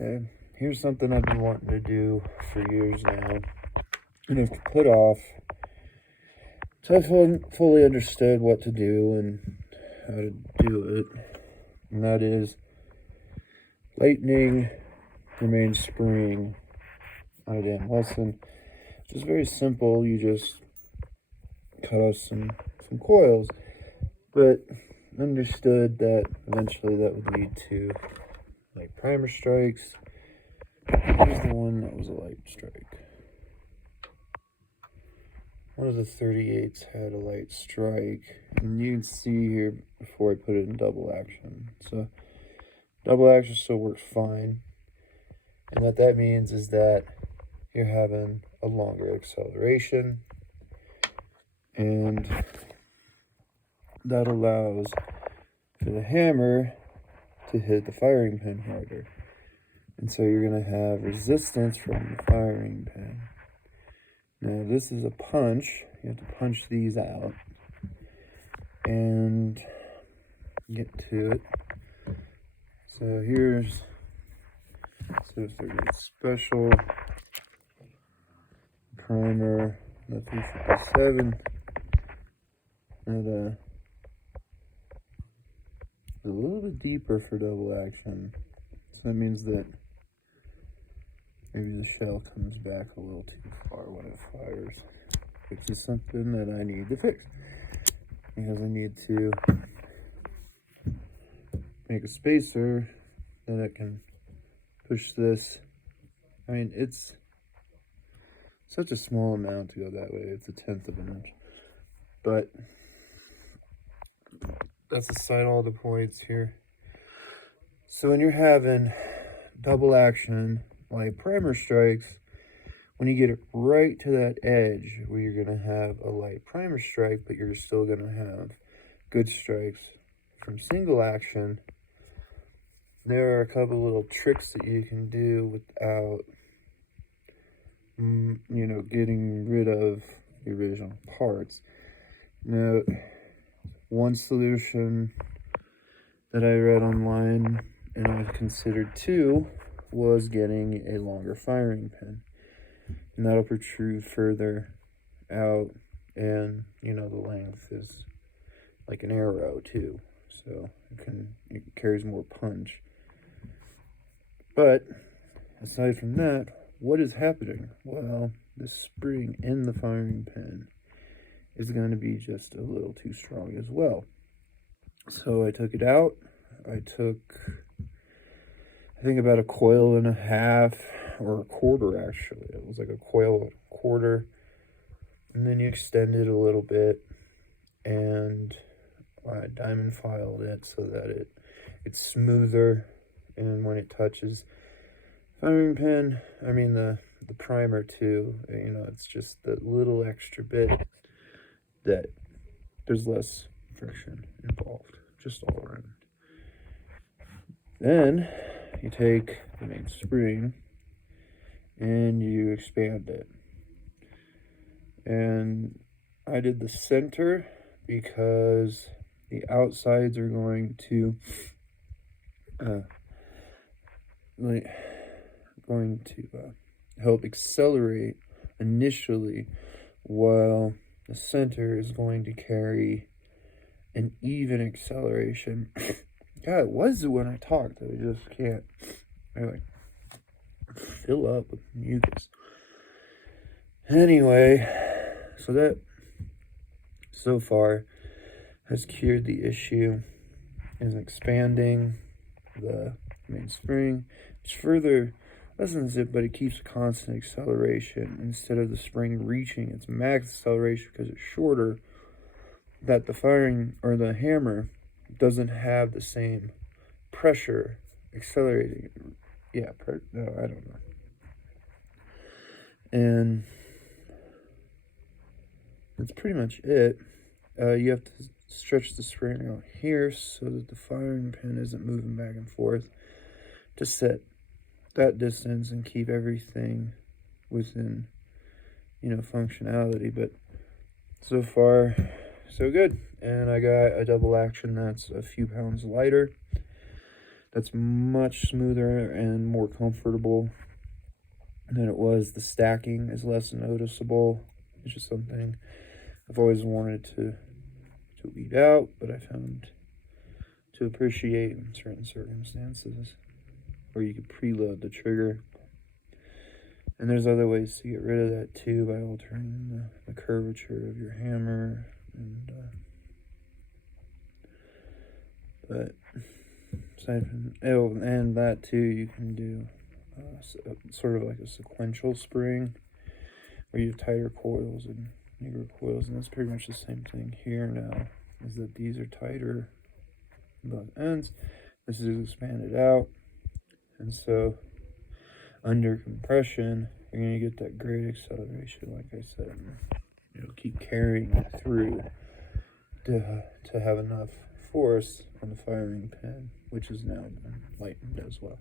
Okay, here's something I've been wanting to do for years now, and have put off. So I fully understood what to do and how to do it, and that is lightning the mainspring on a Dan Wesson. It's just very simple. You just cut off some coils, but understood that eventually that would lead to like primer strikes. Here's the one that was a light strike. One of the 38s had a light strike, and you can see here before I put it in double action. So double action still works fine, and what that means is that you're having a longer acceleration, and that allows for the hammer to hit the firing pin harder. And so you're going to have resistance from the firing pin. Now this is a punch. You have to punch these out and get to it. So here's if there's a special primer, the 357, and a little bit deeper for double action. So that means that maybe the shell comes back a little too far when it fires, which is something that I need to fix, because I need to make a spacer that I can push this. I mean, it's such a small amount to go that way. It's 1/10 of an inch, but that's aside all the points here. So when you're having double action like primer strikes, when you get it right to that edge where you're going to have a light primer strike, but you're still going to have good strikes from single action, there are a couple little tricks that you can do without, getting rid of the original parts. Now, one solution that I read online, and I've considered too, was getting a longer firing pin, and that'll protrude further out, and the length is like an arrow too, so it carries more punch. But aside from that, what is happening? Well, the spring in the firing pin is going to be just a little too strong as well. So I took it out. I think about a coil and a half, or a quarter actually. It was like a coil and a quarter, and then you extend it a little bit, and I diamond filed it so that it's smoother, and when it touches firing pin, the primer too, it's just the little extra bit that there's less friction involved, just all around. Then you take the main spring and you expand it. And I did the center because the outsides are going to help accelerate initially, while the center is going to carry an even acceleration. God, it was when I talked. I just can't. I fill up with mucus. Anyway, so that so far has cured the issue, is expanding the main spring, which further lessens it, but it keeps a constant acceleration instead of the spring reaching its max acceleration because it's shorter. That the firing or the hammer doesn't have the same pressure accelerating. No, I don't know. And that's pretty much it. You have to stretch the spring out here so that the firing pin isn't moving back and forth to set that distance and keep everything within, functionality. But so far, so good. And I got a double action that's a few pounds lighter. That's much smoother and more comfortable than it was. The stacking is less noticeable, which is something I've always wanted to weed out, but I found to appreciate in certain circumstances where you could preload the trigger. And there's other ways to get rid of that too, by altering the curvature of your hammer. And but aside from and that too, you can do sort of like a sequential spring where you have tighter coils and bigger coils, and that's pretty much the same thing here now, is that these are tighter on both ends. This is expanded out, and so under compression you're going to get that great acceleration, like I said. It'll keep carrying it through to have enough force on the firing pin, which has now been lightened as well.